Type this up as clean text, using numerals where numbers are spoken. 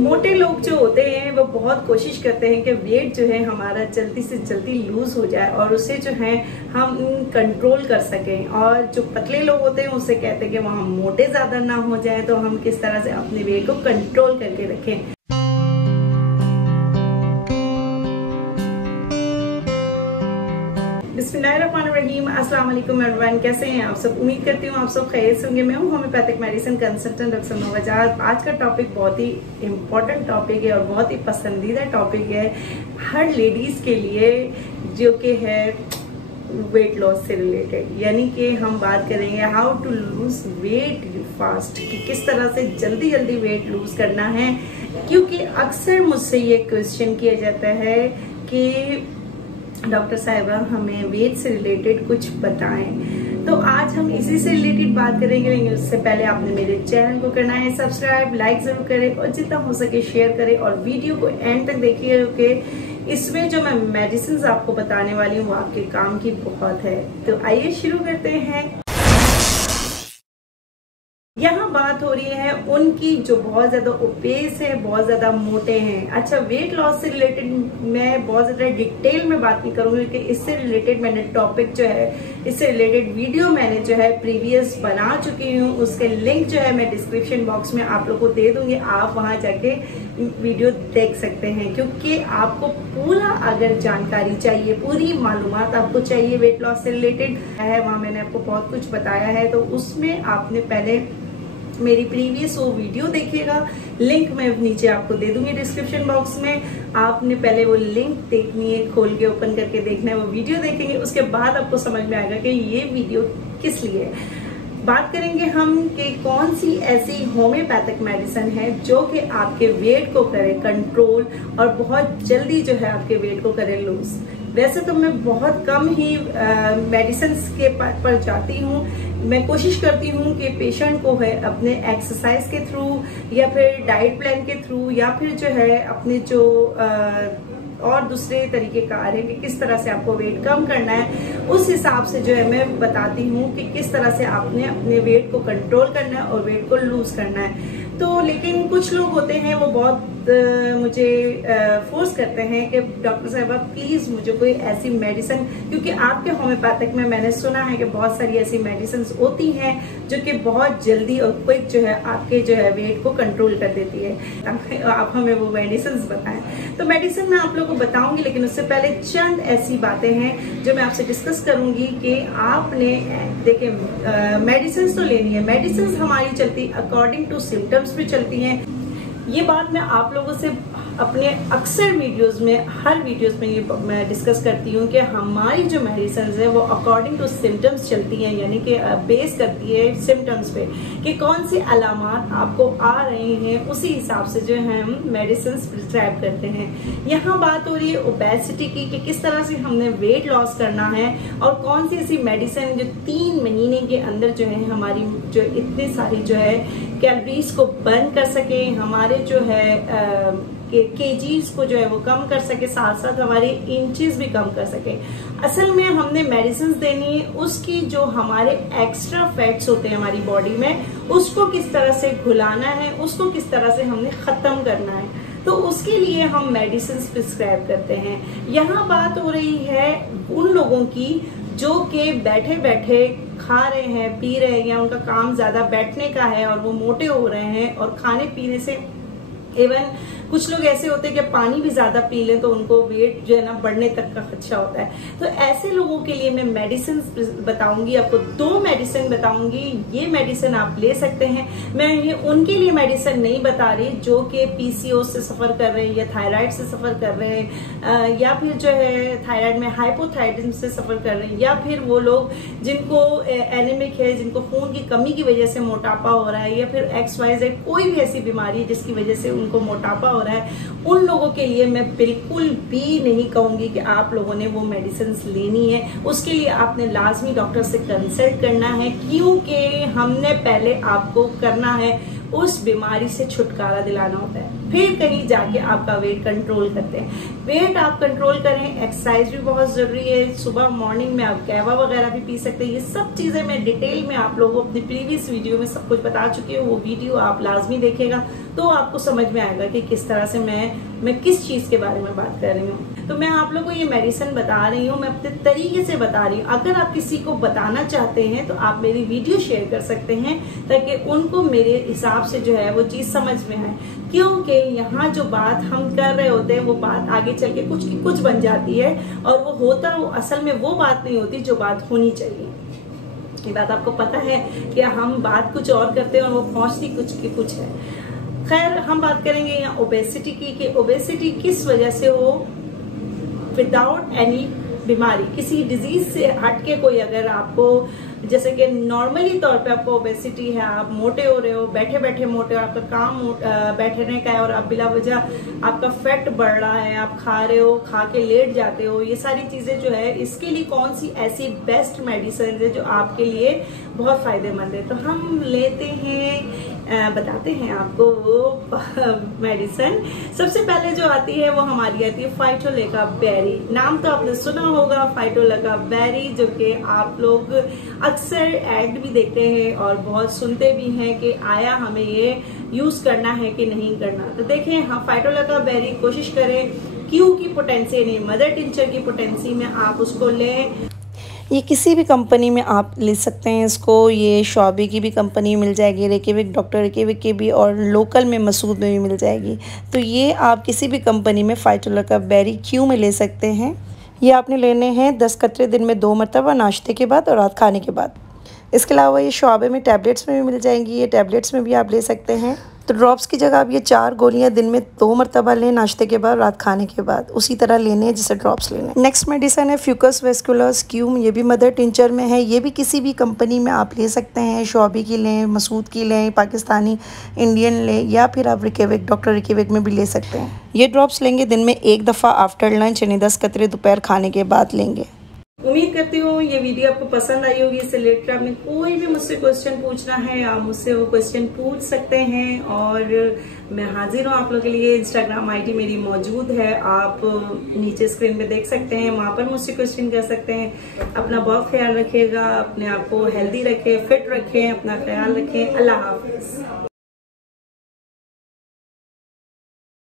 मोटे लोग जो होते हैं वो बहुत कोशिश करते हैं कि वेट जो है हमारा जल्दी से जल्दी लूज हो जाए और उसे जो है हम कंट्रोल कर सकें। और जो पतले लोग होते हैं उससे कहते हैं कि वह हम मोटे ज्यादा ना हो जाए, तो हम किस तरह से अपने वेट को कंट्रोल करके रखें। बिस्मिल्लाहिर्रहमानिर्रहीम, अस्सलाम वालेकुम एवरीवन। कैसे हैं आप सब? उम्मीद करती हूँ आप सब खैरियत से होंगे। मैं हूँ होम्योपैथिक मेडिसिन कंसल्टेंट डॉक्टर नवाजात। आज का टॉपिक बहुत ही इम्पोर्टेंट टॉपिक है और बहुत ही पसंदीदा टॉपिक है हर लेडीज के लिए, जो कि है वेट लॉस से रिलेटेड। यानी कि हम बात करेंगे how to lose weight fast, कि किस तरह से जल्दी जल्दी वेट लूज करना है। क्योंकि अक्सर मुझसे ये क्वेश्चन किया जाता है कि डॉक्टर साहिबा हमें वेट से रिलेटेड कुछ बताएं। तो आज हम इसी से रिलेटेड बात करेंगे, लेकिन उससे पहले आपने मेरे चैनल को करना है सब्सक्राइब, लाइक जरूर करें और जितना हो सके शेयर करें और वीडियो को एंड तक देखिए कि इसमें जो मैं मेडिसिन आपको बताने वाली हूँ वो आपके काम की बहुत है। तो आइए शुरू करते हैं। यहाँ बात हो रही है उनकी जो बहुत ज्यादा ओबेस है, बहुत ज्यादा मोटे हैं। अच्छा, वेट लॉस से रिलेटेड मैं बहुत ज्यादा डिटेल में बात नहीं करूंगी, क्योंकि इससे रिलेटेड मैंने टॉपिक जो है, इससे रिलेटेड वीडियो मैंने जो है प्रीवियस बना चुकी हूँ। उसके लिंक जो है मैं डिस्क्रिप्शन बॉक्स में आप लोगों को दे दूंगी, आप वहां जाके वीडियो देख सकते हैं। क्योंकि आपको पूरा अगर जानकारी चाहिए, पूरी मालूमात आपको चाहिए वेट लॉस से रिलेटेड है, वहां मैंने आपको बहुत कुछ बताया है। तो उसमें आपने पहले मेरी प्रीवियस वो वीडियो देखिएगा, लिंक मैं नीचे आपको दे दूंगी डिस्क्रिप्शन बॉक्स में। आपने पहले वो लिंक देखनी है, खोल के ओपन करके देखना है, वो वीडियो देखेंगे, उसके बाद आपको समझ में आएगा कि ये वीडियो किस लिए है। बात करेंगे हम कि कौन सी ऐसी होम्योपैथिक मेडिसिन है जो कि आपके वेट को करे कंट्रोल और बहुत जल्दी जो है आपके वेट को करे लूज। वैसे तो मैं बहुत कम ही मेडिसिन के पर जाती हूँ। मैं कोशिश करती हूँ कि पेशेंट को है अपने एक्सरसाइज के थ्रू या फिर डाइट प्लान के थ्रू या फिर जो है अपने जो और दूसरे तरीके कार है कि किस तरह से आपको वेट कम करना है, उस हिसाब से जो है मैं बताती हूँ कि किस तरह से आपने अपने वेट को कंट्रोल करना है और वेट को लूज करना है। तो लेकिन कुछ लोग होते हैं वो बहुत मुझे फोर्स करते हैं कि डॉक्टर साहब प्लीज मुझे कोई ऐसी मेडिसिन, क्योंकि आपके होम्योपैथिक में मैंने सुना है कि बहुत सारी ऐसी मेडिसिन होती हैं जो कि बहुत जल्दी और क्विक जो है आपके जो है वेट को कंट्रोल कर देती है। आप हमें वो मेडिसिन बताएं। तो मेडिसिन मैं आप लोगों को बताऊंगी, लेकिन उससे पहले चंद ऐसी बातें हैं जो मैं आपसे डिस्कस करूंगी कि आपने देखिए मेडिसिन तो लेनी है। मेडिसिन हमारी चलती अकॉर्डिंग टू सिम्टम्स भी चलती हैं। ये बात मैं आप लोगों से अपने अक्सर वीडियोस में, हर वीडियोस में ये मैं डिस्कस करती हूँ कि हमारी जो मेडिसिन है वो अकॉर्डिंग टू सिम्टम्स चलती हैं, यानी कि बेस करती है सिम्टम्स पे कि कौन सी अलामात आपको आ रही हैं, उसी हिसाब से जो है हम मेडिसिन प्रिस्क्राइब करते हैं। यहाँ बात हो रही है ओबेसिटी की कि किस तरह से हमने वेट लॉस करना है और कौन सी ऐसी मेडिसिन जो 3 महीने के अंदर जो है हमारी जो इतनी सारी जो है कैलोरीज को बर्न कर सके, हमारे जो है केजीज को जो है वो कम कर सके, साथ साथ हमारे इंचेस भी कम कर सके। असल में हमने मेडिसिन देनी है उसकी जो हमारे एक्स्ट्रा फैट्स होते हैं हमारी बॉडी में, उसको किस तरह से घुलाना है, उसको किस तरह से हमने खत्म करना है। तो उसके लिए हम मेडिसिन प्रिस्क्राइब करते हैं। यहाँ बात हो रही है उन लोगों की जो कि बैठे बैठे खा रहे हैं, पी रहे हैं, या उनका काम ज्यादा बैठने का है और वो मोटे हो रहे हैं और खाने पीने से इवन कुछ लोग ऐसे होते हैं कि पानी भी ज्यादा पी लें तो उनको वेट जो है ना बढ़ने तक का खदशा होता है। तो ऐसे लोगों के लिए मैं मेडिसिन बताऊंगी, आपको 2 मेडिसिन बताऊंगी। ये मेडिसिन आप ले सकते हैं। मैं ये उनके लिए मेडिसिन नहीं बता रही जो कि पीसीओएस से सफर कर रहे हैं या थायराइड से सफर कर रहे हैं या फिर जो है थायराइड में हाइपोथायराइडिज्म से सफर कर रहे हैं, या फिर वो लोग जिनको एनीमिक है, जिनको खून की कमी की वजह से मोटापा हो रहा है, या फिर XYZ कोई भी ऐसी बीमारी है जिसकी वजह से उनको मोटापा हो रहा है। उन लोगों के लिए मैं बिल्कुल भी नहीं कहूंगी कि आप लोगों ने वो मेडिसिन लेनी है। उसके लिए आपने लाजमी डॉक्टर से कंसल्ट करना है, क्योंकि हमने पहले आपको करना है उस बीमारी से छुटकारा दिलाना होता है, फिर कहीं जाके आपका वेट कंट्रोल करते हैं। वेट आप कंट्रोल करें, एक्सरसाइज भी बहुत जरूरी है, सुबह मॉर्निंग में आप कहवा वगैरह भी पी सकते हैं। ये सब चीजें मैं डिटेल में आप लोगों को अपनी प्रीवियस वीडियो में सब कुछ बता चुकी हूँ, वो वीडियो आप लाजमी देखेगा तो आपको समझ में आएगा कि किस तरह से मैं किस चीज के बारे में बात कर रही हूँ। तो मैं आप लोगों को ये मेडिसिन बता रही हूँ, मैं अपने तरीके से बता रही हूँ। अगर आप किसी को बताना चाहते हैं तो आप मेरी वीडियो शेयर कर सकते हैं ताकि उनको मेरे हिसाब से जो है वो चीज समझ में आए, क्योंकि यहाँ जो बात हम कर रहे होते हैं वो बात आगे चल के कुछ की कुछ बन जाती है और वो होता वो असल में वो बात नहीं होती जो बात होनी चाहिए। ये बात आपको पता है कि हम बात कुछ और करते हैं और वो पहुंचती कुछ की कुछ है। खैर, हम बात करेंगे यहाँ ओबेसिटी की कि ओबेसिटी किस वजह से हो, विदाउट एनी बीमारी, किसी डिजीज से हटके कोई अगर आपको, जैसे कि नॉर्मली तौर पे आपको ओबेसिटी है, आप मोटे हो रहे हो, बैठे बैठे मोटे हो, आपका काम बैठने का है और आप बिला वजह आपका फैट बढ़ रहा है, आप खा रहे हो, खा के लेट जाते हो, ये सारी चीजें जो है, इसके लिए कौन सी ऐसी बेस्ट मेडिसिन है जो आपके लिए बहुत फायदेमंद है। तो हम लेते हैं, बताते हैं आपको वो मेडिसिन। सबसे पहले जो आती है वो हमारी आती है फाइटोलेका बेरी। नाम तो आपने सुना होगा, फाइटोलेका बेरी, जो कि आप लोग अक्सर ऐड भी देखते हैं और बहुत सुनते भी हैं कि आया हमें ये यूज करना है कि नहीं करना। तो देखें, हाँ, फाइटोलेका बेरी कोशिश करें क्यू की पोटेंसी नहीं, मदर टिंचर की पोटेंसी में आप उसको लें। ये किसी भी कंपनी में आप ले सकते हैं इसको, ये शॉबी की भी कंपनी मिल जाएगी, रेकेविक, डॉक्टर रेकेविक की भी, और लोकल में मसूद में भी मिल जाएगी। तो ये आप किसी भी कंपनी में फाइटोलेका बेरी क्यू में ले सकते हैं। ये आपने लेने हैं 10 कतरे दिन में 2 मरतबा, नाश्ते के बाद और रात खाने के बाद। इसके अलावा ये शॉबे में टैबलेट्स में भी मिल जाएंगी, ये टैबलेट्स में भी आप ले सकते हैं। तो ड्रॉप्स की जगह आप ये 4 गोलियां दिन में 2 मरतबा लें, नाश्ते के बाद, रात खाने के बाद, उसी तरह लेने हैं जैसे ड्रॉप्स लेने। नेक्स्ट मेडिसिन है फ्यूकस वेस्कुलस क्यूम, ये भी मदर टिंचर में है। ये भी किसी भी कंपनी में आप ले सकते हैं, शॉबी की लें, मसूद की लें, पाकिस्तानी, इंडियन लें, या फिर आप रिकेविक, डॉक्टर रिकेविक में भी ले सकते हैं। ये ड्रॉप्स लेंगे दिन में 1 दफ़ा आफ्टर लंच, यानी 10 कतरे दोपहर खाने के बाद लेंगे। उम्मीद करती हूँ ये वीडियो आपको पसंद आई होगी। इससे रिलेटेड आपने कोई भी मुझसे क्वेश्चन पूछना है, आप मुझसे वो क्वेश्चन पूछ सकते हैं और मैं हाजिर हूँ आप लोगों के लिए। इंस्टाग्राम आईडी मेरी मौजूद है, आप नीचे स्क्रीन पे देख सकते हैं, वहां पर मुझसे क्वेश्चन कर सकते हैं। अपना बहुत ख्याल रखिएगा, अपने आप को हेल्दी रखें, फिट रखें, अपना ख्याल रखें। अल्लाह हाफिज।